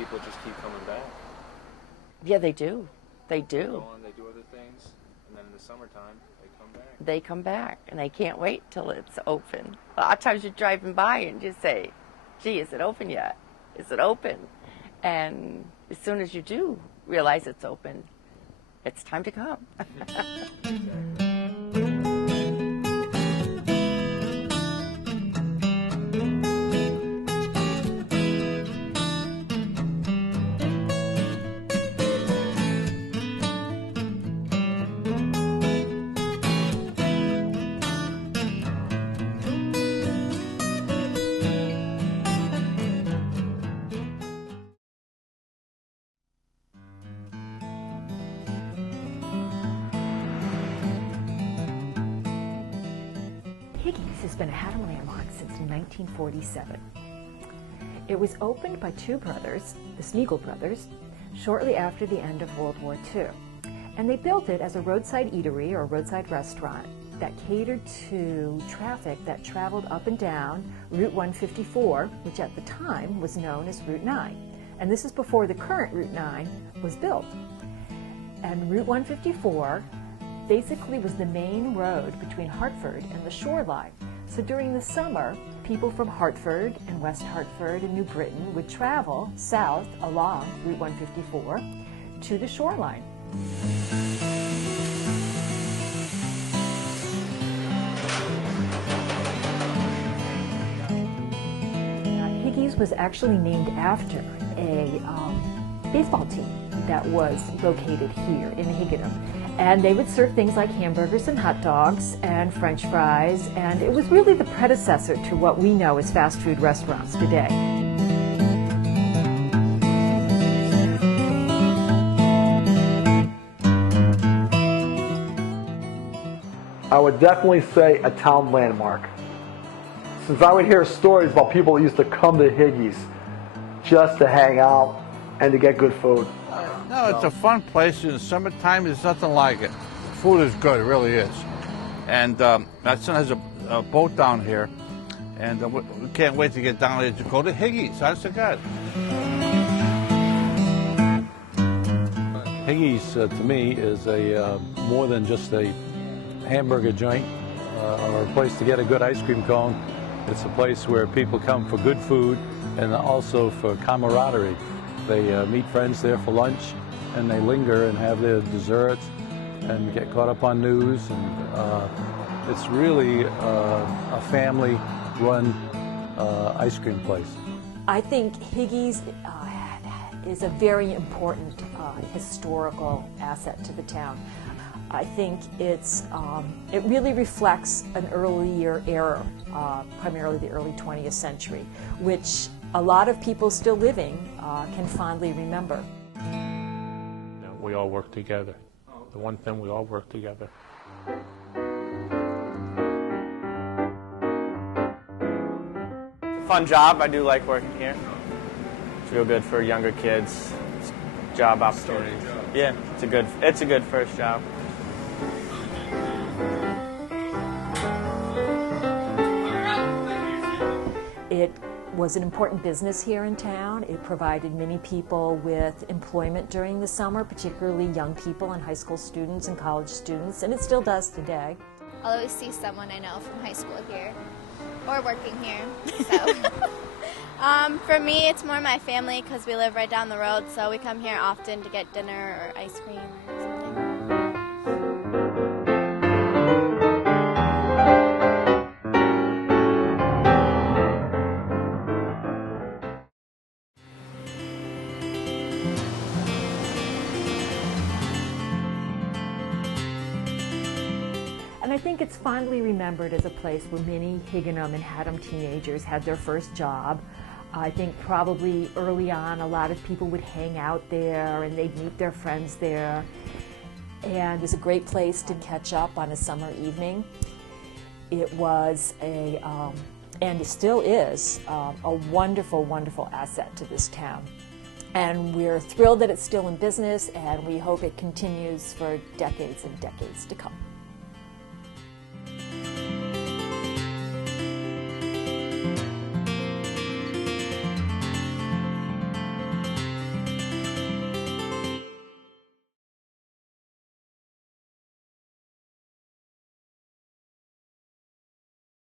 people just keep coming back. Yeah, they do. They do. They go on, they do other things, and then in the summertime, they come back. They come back, and they can't wait till it's open. A lot of times you're driving by and you say, gee, is it open yet? Is it open? And as soon as you do realize it's open, it's time to come. Higgies has been a Haddam landmark since 1947. It was opened by two brothers, the Smeagol brothers, shortly after the end of World War II. And they built it as a roadside eatery or roadside restaurant that catered to traffic that traveled up and down Route 154, which at the time was known as Route 9. And this is before the current Route 9 was built. And Route 154 basically was the main road between Hartford and the shoreline. So during the summer, people from Hartford and West Hartford and New Britain would travel south along Route 154 to the shoreline. Higgies was actually named after a baseball team that was located here in Higginham. And they would serve things like hamburgers and hot dogs and French fries, and it was really the predecessor to what we know as fast food restaurants today. I would definitely say a town landmark. Since I would hear stories about people that used to come to Higgies just to hang out and to get good food. No, it's a fun place. In the summertime, there's nothing like it. The food is good, it really is. And my son has a boat down here, and we can't wait to get down there to go to Higgies. Honest to God. Higgies, to me, is more than just a hamburger joint or a place to get a good ice cream cone. It's a place where people come for good food and also for camaraderie. They meet friends there for lunch, and they linger and have their desserts and get caught up on news. And it's really a family-run ice cream place. I think Higgies is a very important historical asset to the town. I think it really reflects an earlier era, primarily the early 20th century, which a lot of people still living can fondly remember. We all work together. The one thing, we all work together. Fun job. I do like working here. It's real good for younger kids. It's job opportunity. Yeah, it's a good first job. It was an important business here in town. It provided many people with employment during the summer, particularly young people and high school students and college students, and it still does today. I'll always see someone I know from high school here or working here. So, for me, it's more my family because we live right down the road, so we come here often to get dinner or ice cream or something. And I think it's fondly remembered as a place where many Higginham and Haddam teenagers had their first job. I think probably early on a lot of people would hang out there and they'd meet their friends there. And it was a great place to catch up on a summer evening. It was and it still is, a wonderful, wonderful asset to this town. And we're thrilled that it's still in business, and we hope it continues for decades and decades to come.